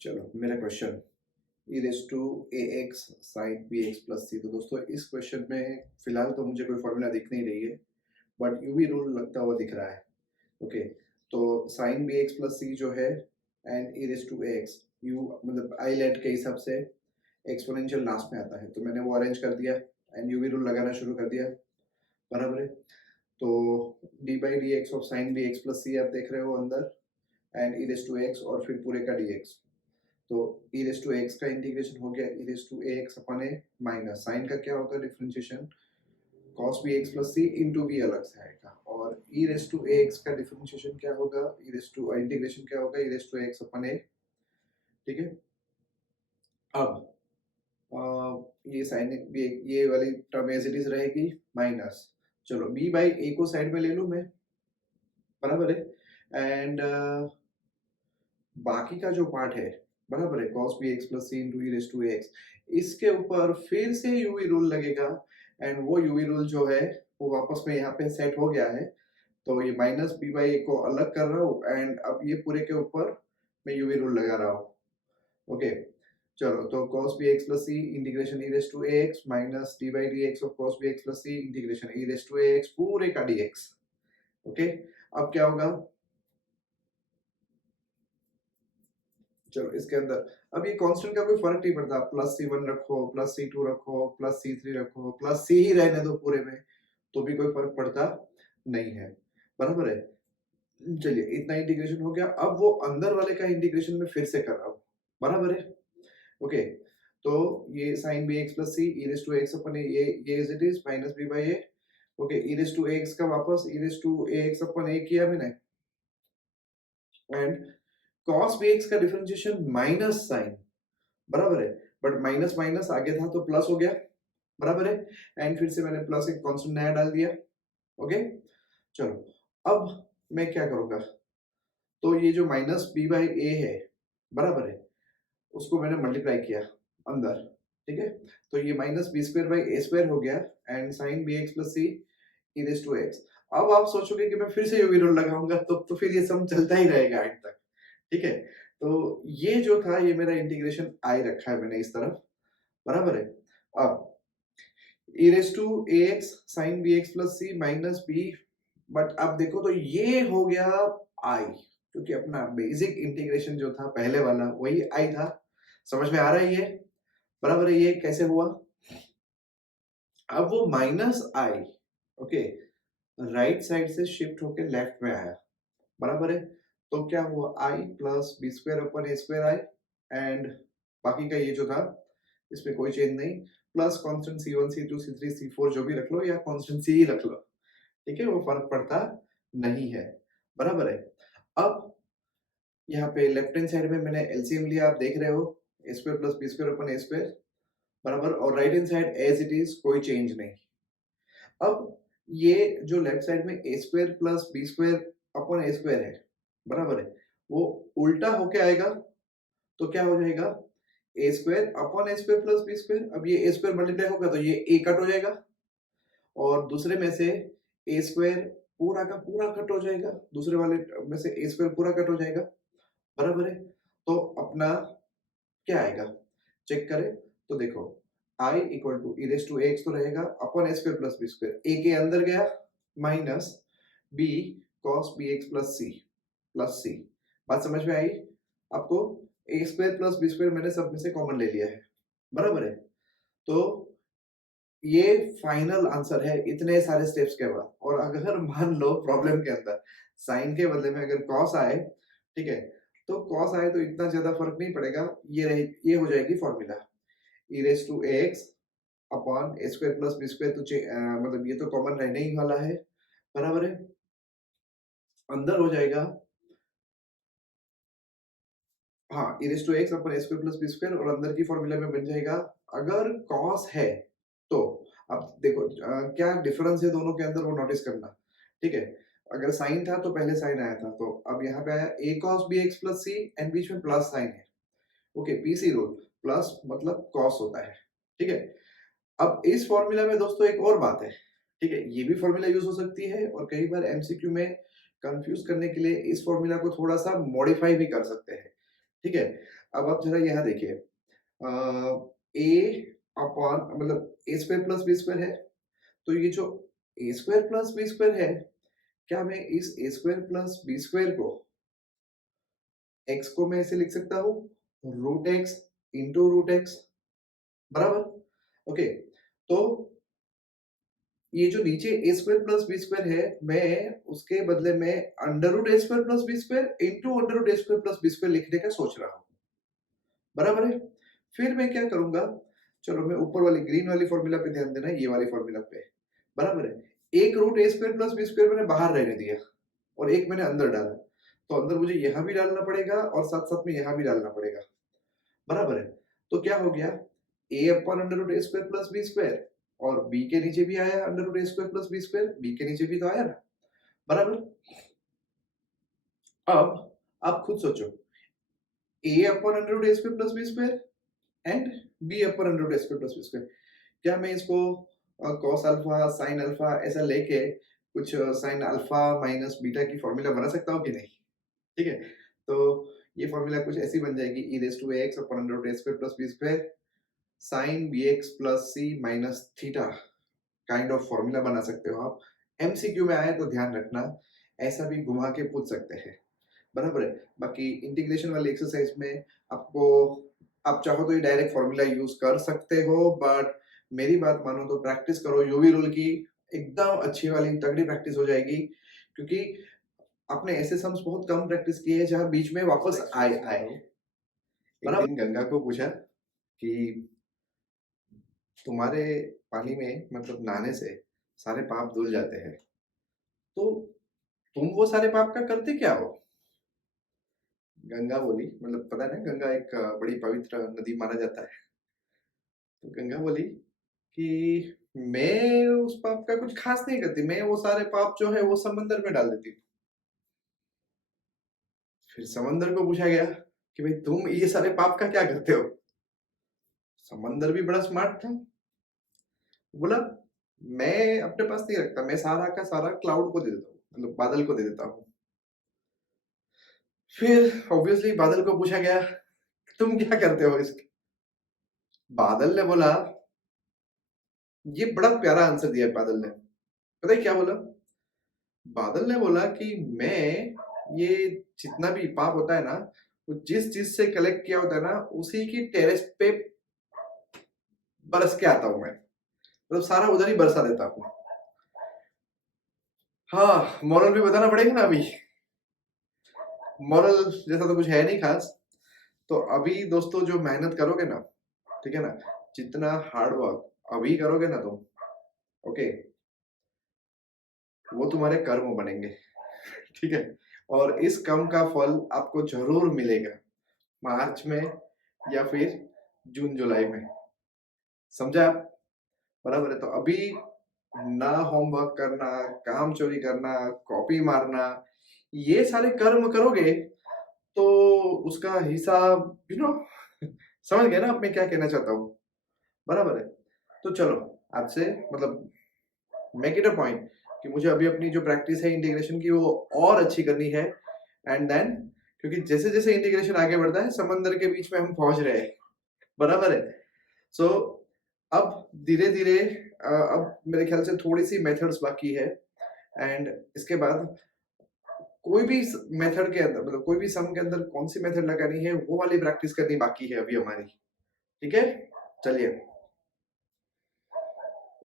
चलो मेरा question e raise to a x sine b x plus c. तो दोस्तों इस क्वेश्चन में फिलहाल तो मुझे कोई फॉर्मूला दिख नहीं रही है, बट यूवी रूल लगता हुआ दिख रहा है। ओके, तो sine b x plus c जो है and e raise to a x, u मतलब आई लेट के हिसाब से एक्सपोनेंशियल लास्ट में आता है, तो मैंने वो अरेंज कर दिया एंड यूवी रूल लगाना शुरू कर दिया। बराबर है। तो d by d x of sine b x plus c आप देख रहे हो अंदर, and e raise to x और फिर पूरे का डी एक्स। तो e रेस टू एक्स का इंटीग्रेशन हो गया e raise to a x upon a minus sine का क्या होगा differentiation cos b x plus c into b अलग से आएगा, और e raise to a x का डिफरेंशिएशन क्या होगा, e रेस टू इंटीग्रेशन क्या होगा e raise to x upon ए। ठीक है। अब ये साइन ये वाली टर्म एज इट इज रहेगी माइनस, चलो b बाई ए को साइड में ले लूं मैं। बराबर है। एंड बाकी का जो पार्ट है, बराबर है, cos bx plus c into e raise to x, इसके ऊपर फिर से यूवी रूल लगेगा। एंड वो यूवी रूल जो है वो वापस में यहाँ पे सेट हो गया है। तो ये माइनस बी बाई ए को अलग कर रहा हूँ एंड अब ये पूरे के ऊपर मैं यूवी रूल लगा रहा हूँ। ओके, चलो तो cos bx plus c integration e raise to x minus d by d x of cos bx plus c integration e raise to x पूरे का dx। ओके, अब क्या होगा, चलो इसके अंदर अब ये कांस्टेंट का कोई फर्क नहीं पड़ता, प्लस सी वन रखो, प्लस सी टू रखो, प्लस सी थ्री रखो, प्लस सी ही रहने दो पूरे में, तो भी कोई फर्क पड़ता नहीं है। बराबर है। चलिए इतना इंटीग्रेशन हो गया, अब वो अंदर वाले का इंटीग्रेशन में फिर से कर रहा हूँ। बराबर है। ओके, तो ये sine b x plus c e raise to x upon ये as it is minus b by a. Okay, e raise to x का वापस e raise to x upon a किया मैंने, एंड cos bx का differentiation minus sine. बराबर है, but minus minus आगे था तो प्लस हो गया। बराबर है। एंड फिर से मैंने प्लस एक कांस्टेंट नया डाल दिया। ओके, चलो अब मैं क्या करूंगा, तो ये जो माइनस बी बाई ए है, बराबर है, उसको मैंने मल्टीप्लाई किया अंदर। ठीक है, तो ये minus b square by a square हो गया and sine b x plus c e raise to x. अब आप सोचोगे कि मैं फिर से यूवी रूल लगाऊंगा, तो फिर ये सम चलता ही रहेगा एंड तक। ठीक है, तो ये जो था ये मेरा इंटीग्रेशन आई रखा है मैंने इस तरफ। बराबर है। अब e raise to a x sine b x plus c minus b, but अब देखो तो ये हो गया आई, क्योंकि अपना बेसिक इंटीग्रेशन जो था पहले वाला वही आई था। समझ में आ रहा है ये? बराबर है। ये कैसे हुआ, अब वो minus I, okay, right side से शिफ्ट होके लेफ्ट में आया। बराबर है। तो क्या हुआ, I plus b square upon a square I, and बाकी का ये जो था इसमें कोई चेंज नहीं, plus constant C1 C2 C3 C4 जो भी रख लो, या कांस्टेंट C ही रख लो। ठीक है, वो फर्क पड़ता नहीं है। बराबर है। अब यहाँ पे लेफ्ट हैंड साइड में मैंने एलसीएम लिया, आप देख रहे हो, a square plus b square upon a square. बराबर, और right hand side as it is, कोई चेंज नहीं। अब ये जो लेफ्ट साइड में a square plus b square upon a square है, बराबर है, वो उल्टा होके आएगा, तो क्या हो जाएगा, ए square upon a square plus b square. अब ये ए स्क्वायर मल्टीप्लाई होगा तो ये ए कट हो जाएगा, और दूसरे में से ए स्क्वायर पूरा का पूरा कट हो जाएगा, दूसरे वाले में से ए स्क्वायर पूरा कट हो जाएगा। बराबर है। तो अपना क्या आएगा, चेक करें तो देखो, I equal to e raise to x तो रहेगा upon a square plus b square, a के अंदर गया minus b cos b x plus c. बात समझ में आई आपको? A square plus b square मैंने सब में से कॉमन ले लिया है। बराबर है। तो ये फाइनल आंसर है इतने सारे स्टेप्स के बाद। और अगर मान लो प्रॉब्लम के अंदर साइन के बदले में अगर कॉस आए, ठीक है, तो कॉस आए तो इतना ज्यादा फर्क नहीं पड़ेगा, ये हो जाएगी formula e raise to x upon a square plus b square, तो मतलब ये तो कॉमन रहने ही वाला है। बराबर है। अंदर हो जाएगा, हाँ, e raise to x upon a square plus b square, और अंदर की फॉर्मूला में बन जाएगा अगर कॉस है तो। अब देखो क्या डिफरेंस है दोनों के अंदर, वो नोटिस करना। ठीक है, अगर साइन था तो पहले साइन आया था, तो अब यहाँ पे आया a cos bx plus c, and बीच में प्लस साइन है। ओके, पीसी रूल, प्लस मतलब कॉस होता है। ठीक है, अब इस फॉर्मूला में दोस्तों एक और बात है। ठीक है, ये भी फॉर्मूला यूज हो सकती है, और कई बार एमसीक्यू में कंफ्यूज करने के लिए इस फॉर्मूला को थोड़ा सा मॉडिफाई भी कर सकते हैं। ठीक है, अब आप जरा यहाँ देखिए, ए अपॉन मतलब a square plus b square है, तो ये जो a square plus b square है, क्या मैं इस a square plus b square को एक्स को मैं ऐसे लिख सकता हूँ, root x into root x, बराबर। ओके, तो ये जो नीचे a square plus b square है, मैं उसके बदले में under root a square plus b square into under root a square plus b square लिखने का सोच रहा हूँ, बराबर है। फिर मैं क्या करूंगा, चलो मैं ऊपर वाली ग्रीन वाली फॉर्मूला पे ध्यान देना, ये वाली फॉर्मूला पे, बराबर है। एक root a square plus b square मैंने बाहर रहने दिया और एक मैंने अंदर डाला, तो अंदर मुझे यहाँ भी डालना पड़ेगा और साथ साथ में यहाँ भी डालना पड़ेगा, बराबर है। तो क्या हो गया, a upon under root a square plus b square, और बी के नीचे भी आया under root a square plus b square, b के नीचे भी तो आया ना, बराबर। अब आप खुद सोचो, a upon under root a square plus b square and b upon under root a square plus b square, क्या मैं इसको कॉस अल्फा साइन अल्फा ऐसा लेके कुछ साइन अल्फा माइनस बीटा की फॉर्मूला बना सकता हूँ कि नहीं? ठीक है, तो ये फॉर्मूला कुछ ऐसी बन जाएगी, e raise to x upon under root a square plus b square sine b x plus c minus theta kind of formula बना सकते हो आप। एमसीक्यू में आए तो ध्यान रखना, ऐसा भी घुमा के पूछ सकते हैं, बराबर है। बाकी इंटीग्रेशन वाली एक्सरसाइज में आपको, आप चाहो तो ये डायरेक्ट फॉर्मूला यूज कर सकते हो, बट मेरी बात मानो तो प्रैक्टिस करो यूवी रूल की, एकदम अच्छी वाली तगड़ी प्रैक्टिस हो जाएगी, क्योंकि आपने ऐसे सम्स बहुत कम प्रैक्टिस किए हैं जहां बीच में वापस आए आए। एक दिन गंगा को पूछा कि तुम्हारे पानी में मतलब नहाने से सारे पाप धुल जाते हैं, तो तुम वो सारे पाप का करते क्या हो? गंगा बोली, मतलब पता है ना, गंगा एक बड़ी पवित्र नदी माना जाता है, तो गंगा बोली कि मैं उस पाप का कुछ खास नहीं करती, मैं वो सारे पाप जो है वो समंदर में डाल देती हूँ। फिर समंदर को पूछा गया कि भाई तुम ये सारे पाप का क्या करते हो? समंदर भी बड़ा स्मार्ट था, बोला मैं अपने पास नहीं रखता, मैं सारा का सारा क्लाउड को दे देता हूँ, मतलब बादल को दे देता हूँ। फिर ऑब्वियसली बादल को पूछा गया तुम क्या करते हो इसके? बादल ने बोला, ये बड़ा प्यारा आंसर दिया बादल ने, पता है क्या बोला? बादल ने बोला कि मैं ये जितना भी पाप होता है ना, वो जिस चीज से कलेक्ट किया होता है ना, उसी की टेरेस पे बरस के आता हूं मैं, मतलब सारा उधर ही बरसा देता हूँ। हाँ, मॉरल भी बताना पड़ेगा ना अभी, मॉरल जैसा तो कुछ है नहीं खास। तो अभी दोस्तों जो मेहनत करोगे ना, ठीक है ना, जितना हार्ड वर्क अभी करोगे ना तुम, ओके, वो तुम्हारे कर्म बनेंगे, ठीक है। और इस कर्म का फल आपको जरूर मिलेगा मार्च में या फिर जून जुलाई में, समझा आप? बराबर है। तो अभी ना होमवर्क करना, काम चोरी करना, कॉपी मारना, ये सारे कर्म करोगे तो उसका हिसाब समझ गए ना आप मैं क्या कहना चाहता हूँ, बराबर है। तो चलो आज से मतलब मेक इट अ पॉइंट कि मुझे अभी अपनी जो प्रैक्टिस है इंटीग्रेशन की वो और अच्छी करनी है, एंड देन क्योंकि जैसे जैसे इंटीग्रेशन आगे बढ़ता है समंदर के बीच में हम पहुंच रहे हैं, बराबर है। सो अब धीरे धीरे अब मेरे ख्याल से थोड़ी सी मेथड्स बाकी है, एंड इसके बाद कोई भी मेथड के अंदर मतलब कोई भी सम के अंदर कौन सी मेथड लगानी है वो वाली प्रैक्टिस करनी बाकी है अभी हमारी, ठीक है। चलिए